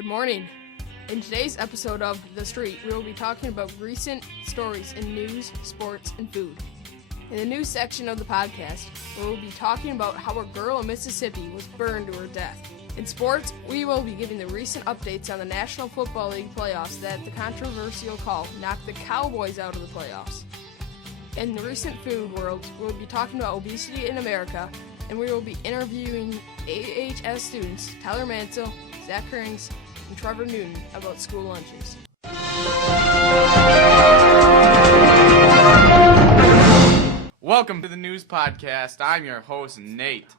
Good morning. In today's episode of The Street, we will be talking about recent stories in news, sports, and food. In the news section of the podcast, we will be talking about how a girl in Mississippi was burned to her death. In sports, we will be giving the recent updates on the National Football League playoffs that the controversial call knocked the Cowboys out of the playoffs. In the recent food world, we will be talking about obesity in America, and we will be interviewing AHS students Tyler Mansell, Zach Herrings, and Trevor Newton about school lunches. Welcome to the news podcast. I'm your host, Nate.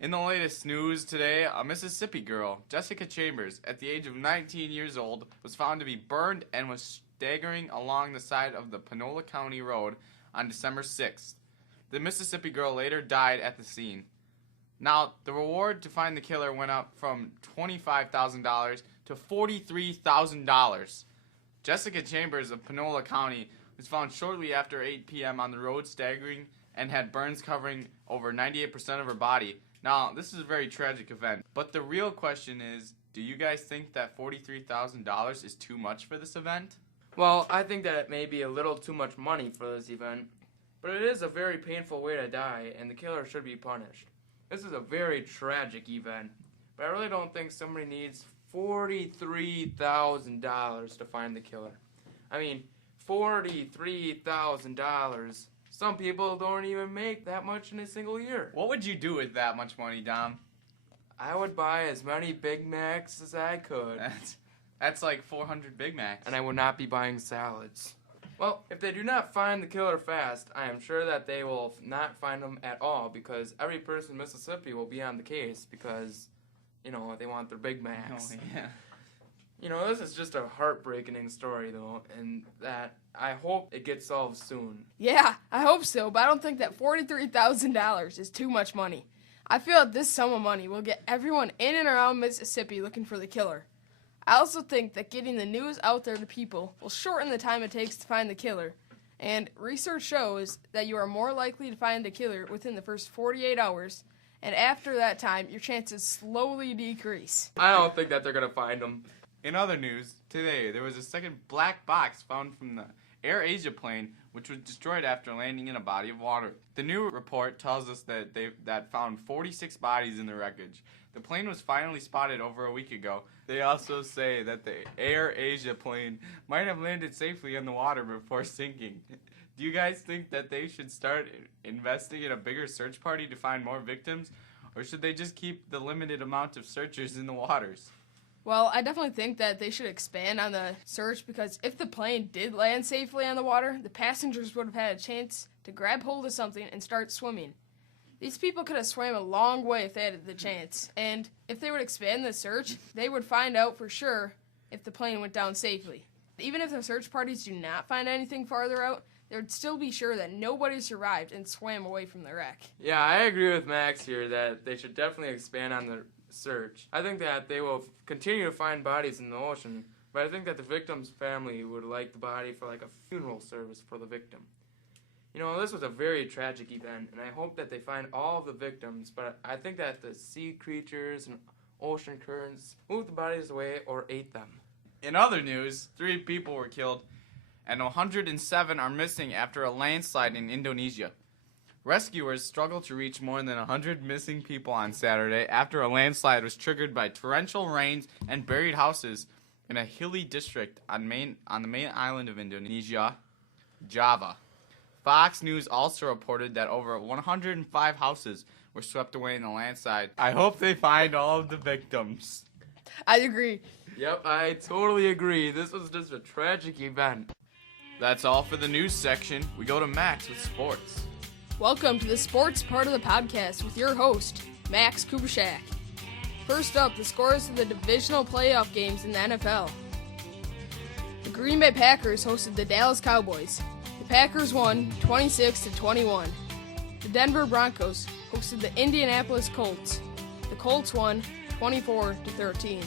In the latest news today, a Mississippi girl, Jessica Chambers, at the age of 19 years old, was found to be burned and was staggering along the side of the Panola County Road on December 6th. The Mississippi girl later died at the scene. Now, the reward to find the killer went up from $25,000 to $43,000. Jessica Chambers of Panola County was found shortly after 8 p.m. on the road staggering and had burns covering over 98% of her body. Now, this is a very tragic event, but the real question is, do you guys think that $43,000 is too much for this event? Well, I think that it may be a little too much money for this event, but it is a very painful way to die, and the killer should be punished. This is a very tragic event, but I really don't think somebody needs $43,000 to find the killer. I mean, $43,000. Some people don't even make that much in a single year. What would you do with that much money, Dom? I would buy as many Big Macs as I could. That's like 400 Big Macs. And I would not be buying salads. Well, if they do not find the killer fast, I am sure that they will not find him at all, because every person in Mississippi will be on the case because, they want their Big Macs. Oh, yeah. This is just a heartbreaking story, though, and that I hope it gets solved soon. Yeah, I hope so, but I don't think that $43,000 is too much money. I feel that this sum of money will get everyone in and around Mississippi looking for the killer. I also think that getting the news out there to people will shorten the time it takes to find the killer, and research shows that you are more likely to find the killer within the first 48 hours, and after that time, your chances slowly decrease. I don't think that they're going to find him. In other news, today there was a second black box found from the Air Asia plane, which was destroyed after landing in a body of water. The new report tells us that they found 46 bodies in the wreckage. The plane was finally spotted over a week ago. They also say that the Air Asia plane might have landed safely in the water before sinking. Do you guys think that they should start investing in a bigger search party to find more victims, or should they just keep the limited amount of searchers in the waters? Well, I definitely think that they should expand on the search, because if the plane did land safely on the water, the passengers would have had a chance to grab hold of something and start swimming. These people could have swam a long way if they had the chance, and if they would expand the search, they would find out for sure if the plane went down safely. Even if the search parties do not find anything farther out, they would still be sure that nobody survived and swam away from the wreck. Yeah, I agree with Max here that they should definitely expand on the search. I think that they will continue to find bodies in the ocean, but I think that the victim's family would like the body for like a funeral service for the victim. This was a very tragic event, and I hope that they find all of the victims, but I think that the sea creatures and ocean currents moved the bodies away or ate them. In other news, 3 people were killed and 107 are missing after a landslide in Indonesia. Rescuers struggled to reach more than 100 missing people on Saturday after a landslide was triggered by torrential rains and buried houses in a hilly district on the main island of Indonesia, Java. Fox News also reported that over 105 houses were swept away in the landslide. I hope they find all of the victims. I agree. Yep, I totally agree. This was just a tragic event. That's all for the news section. We go to Max with sports. Welcome to the sports part of the podcast with your host, Max Kubashak. First up, the scores of the divisional playoff games in the NFL. The Green Bay Packers hosted the Dallas Cowboys. The Packers won 26-21. The Denver Broncos hosted the Indianapolis Colts. The Colts won 24-13.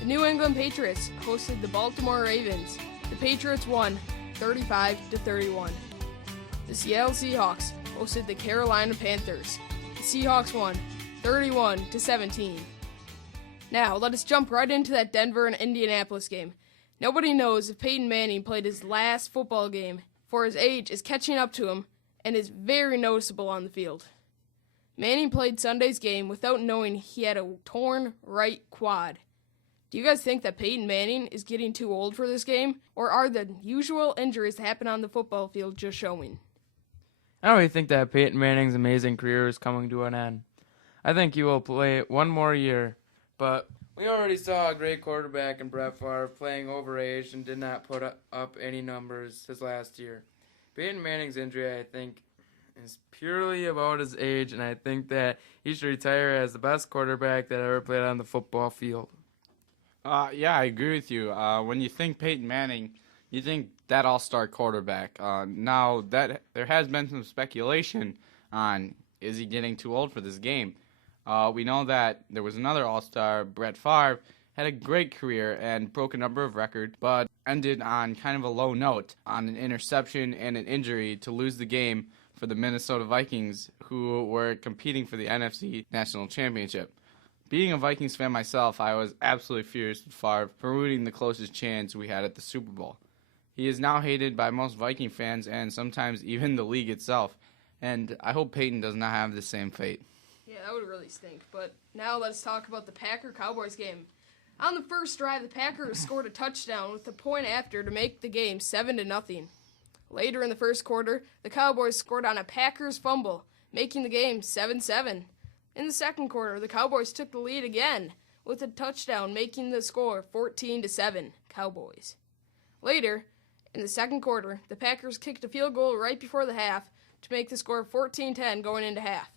The New England Patriots hosted the Baltimore Ravens. The Patriots won 35-31. The Seattle Seahawks hosted the Carolina Panthers. The Seahawks won 31-17. Now, let us jump right into that Denver and Indianapolis game. Nobody knows if Peyton Manning played his last football game, for his age is catching up to him and is very noticeable on the field. Manning played Sunday's game without knowing he had a torn right quad. Do you guys think that Peyton Manning is getting too old for this game, or are the usual injuries that happen on the football field just showing? I don't really think that Peyton Manning's amazing career is coming to an end. I think he will play one more year, but we already saw a great quarterback in Brett Favre playing overage and did not put up any numbers his last year. Peyton Manning's injury, I think, is purely about his age, and I think that he should retire as the best quarterback that ever played on the football field. Yeah, I agree with you. When you think Peyton Manning, you think that all-star quarterback. Now, that there has been some speculation on, is he getting too old for this game? We know that there was another all-star, Brett Favre, had a great career and broke a number of records, but ended on kind of a low note on an interception and an injury to lose the game for the Minnesota Vikings, who were competing for the NFC National Championship. Being a Vikings fan myself, I was absolutely furious with Favre for ruining the closest chance we had at the Super Bowl. He is now hated by most Viking fans and sometimes even the league itself, and I hope Peyton does not have the same fate. Yeah, that would really stink. But now let's talk about the Packer-Cowboys game. On the first drive, the Packers scored a touchdown with a point after to make the game 7-0. Later in the first quarter, the Cowboys scored on a Packers fumble, making the game 7-7. In the second quarter, the Cowboys took the lead again with a touchdown, making the score 14-7 Cowboys. Later, in the second quarter, the Packers kicked a field goal right before the half to make the score 14-10 going into half.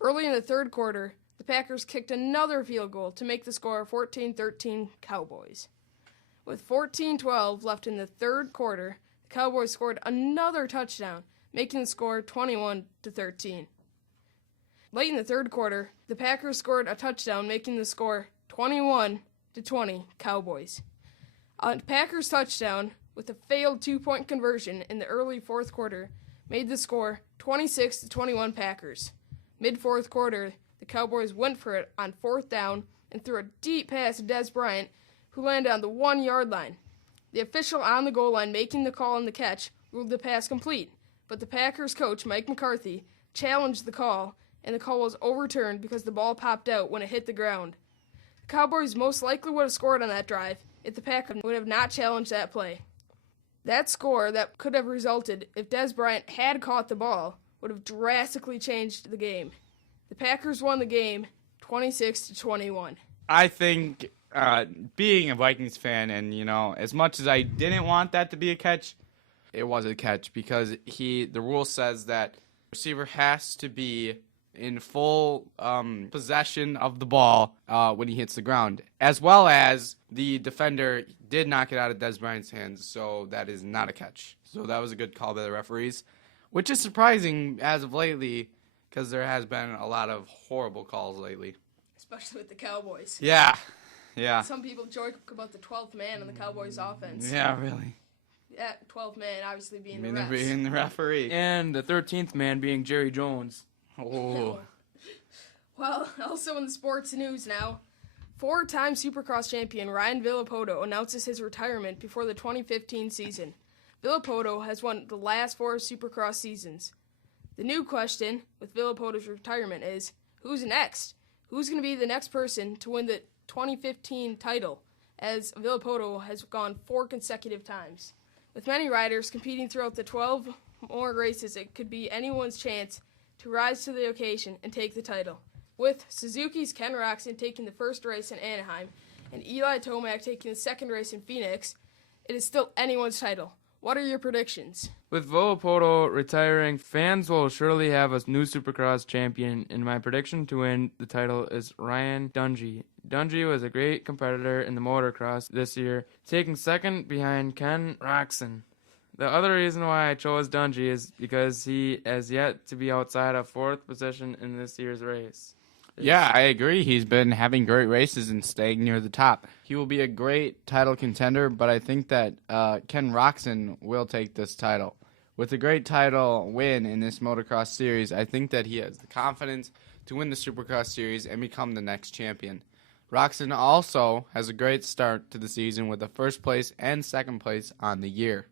Early in the third quarter, the Packers kicked another field goal to make the score 14-13 Cowboys. With 14-12 left in the third quarter, the Cowboys scored another touchdown, making the score 21-13. Late in the third quarter, the Packers scored a touchdown, making the score 21-20 Cowboys. A Packers touchdown with a failed two-point conversion in the early fourth quarter made the score 26-21 Packers. Mid-fourth quarter, the Cowboys went for it on fourth down and threw a deep pass to Dez Bryant, who landed on the 1-yard line. The official on the goal line making the call on the catch ruled the pass complete, but the Packers coach, Mike McCarthy, challenged the call, and the call was overturned because the ball popped out when it hit the ground. The Cowboys most likely would have scored on that drive if the Packers would have not challenged that play. That score that could have resulted if Dez Bryant had caught the ball would have drastically changed the game. The Packers won the game 26-21. I think being a Vikings fan, and as much as I didn't want that to be a catch, it was a catch because the rule says that the receiver has to be in full possession of the ball when he hits the ground, as well as the defender did knock it out of Dez Bryant's hands, so that is not a catch. So that was a good call by the referees, which is surprising as of lately because there has been a lot of horrible calls lately. Especially with the Cowboys. Yeah. Some people joke about the 12th man in the Cowboys offense. Yeah, really. Yeah, 12th man obviously being the refs. Being the referee. And the 13th man being Jerry Jones. Oh. Well, also in the sports news now, 4-time Supercross champion Ryan Villopoto announces his retirement before the 2015 season. Villopoto has won the last 4 Supercross seasons. The new question with Villopoto's retirement is, who's next? Who's going to be the next person to win the 2015 title, as Villopoto has gone 4 consecutive times. With many riders competing throughout the 12 more races, it could be anyone's chance to rise to the occasion and take the title. With Suzuki's Ken Roczen taking the first race in Anaheim and Eli Tomac taking the second race in Phoenix, it is still anyone's title. What are your predictions? With Villopoto retiring, fans will surely have a new Supercross champion, and my prediction to win the title is Ryan Dungey. Dungey was a great competitor in the motocross this year, taking second behind Ken Roczen. The other reason why I chose Dungey is because he has yet to be outside of 4th position in this year's race. Yeah, I agree. He's been having great races and staying near the top. He will be a great title contender, but I think that Ken Roczen will take this title. With a great title win in this motocross series, I think that he has the confidence to win the Supercross series and become the next champion. Roxton also has a great start to the season with the first place and second place on the year.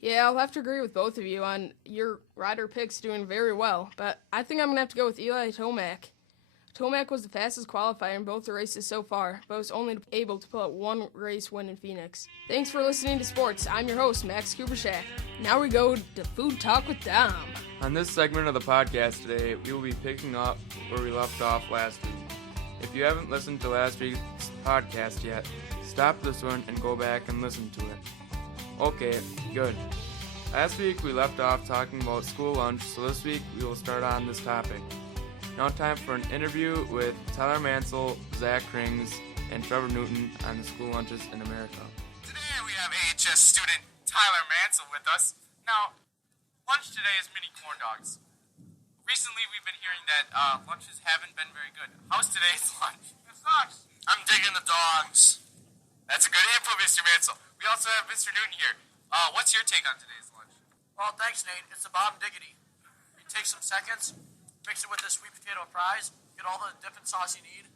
Yeah, I'll have to agree with both of you on your rider picks doing very well, but I think I'm going to have to go with Eli Tomac. Tomac was the fastest qualifier in both the races so far, but was only able to pull out one race win in Phoenix. Thanks for listening to sports. I'm your host, Max Kubershak. Now we go to Food Talk with Dom. On this segment of the podcast today, we will be picking up where we left off last week. If you haven't listened to last week's podcast yet, stop this one and go back and listen to it. Okay, good. Last week we left off talking about school lunch, so this week we will start on this topic. Now time for an interview with Tyler Mansell, Zach Krings, and Trevor Newton on the school lunches in America. Today we have AHS student Tyler Mansell with us. Now, lunch today is mini corn dogs. Recently we've been hearing that lunches haven't been very good. How's today's lunch? It sucks. I'm digging the dogs. That's a good input, Mr. Mansell. We also have Mr. Newton here. What's your take on today's lunch? Well, thanks, Nate. It's the bottom diggity. You take some seconds, mix it with the sweet potato fries, get all the dipping sauce you need.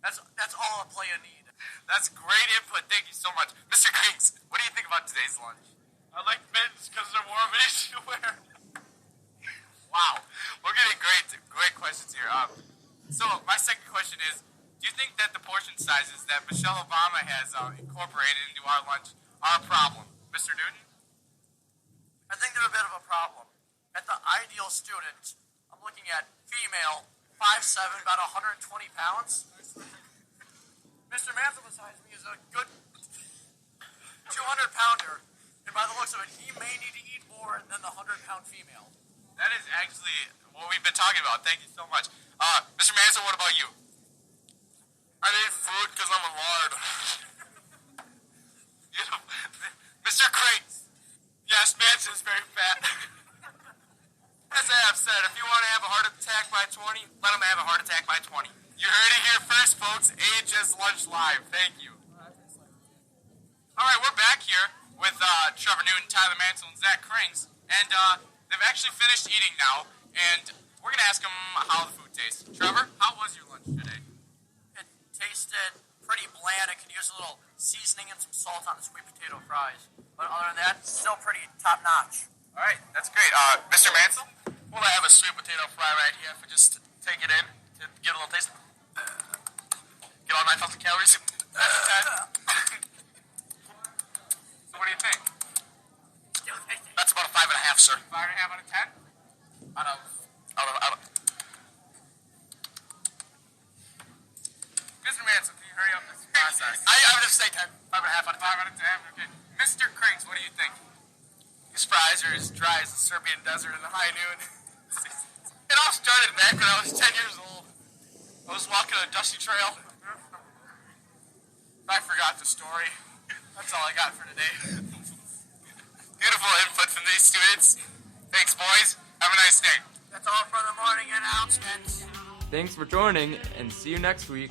That's all a playa need. That's great input. Thank you so much. Mr. Krings, what do you think about today's lunch? I like mittens because they're warm and easy to wear. Wow. We're getting great questions here. So my second question is, do you think that the portion sizes that Michelle Obama has incorporated into our lunch are a problem? Mr. Newton? I think they're a bit of a problem. At the ideal student, I'm looking at female, 5'7", about 120 pounds. Mr. Mansell beside me is a good 200-pounder, and by the looks of it, he may need to eat more than the 100-pound female. That is actually what we've been talking about. Thank you so much. Mr. Mansell, what about you? I need food because I'm a lard. Mr. Krings. Yes, Mansell's very fat. As I have said, if you want to have a heart attack by 20, let him have a heart attack by 20. You heard it here first, folks. AHS Lunch Live. Thank you. All right, we're back here with Trevor Newton, Tyler Mansell, and Zach Krings. And they've actually finished eating now, and we're going to ask them how the food tastes. Trevor, how was your lunch today? It tasted pretty bland. It could use a little seasoning and some salt on the sweet potato fries. But other than that, still pretty top-notch. All right, that's great. Mr. Mansell? Well, I have a sweet potato fry right here. If I just take it in to get a little taste. Get all 9,000 calories. So what do you think? That's about a 5.5, sir. 5.5 out of 10? Out of. Mr. Mansell, can you hurry up this process? I would have say 10. 5.5 out of 10. 5 out of 10, okay. Mr. Krings, what do you think? These fries are as dry as the Serbian desert in the high noon. It all started back when I was 10 years old. I was walking a dusty trail. I forgot the story. That's all I got for today. Beautiful input from these students. Thanks, boys. Have a nice day. That's all for the morning announcements. Thanks for joining, and see you next week.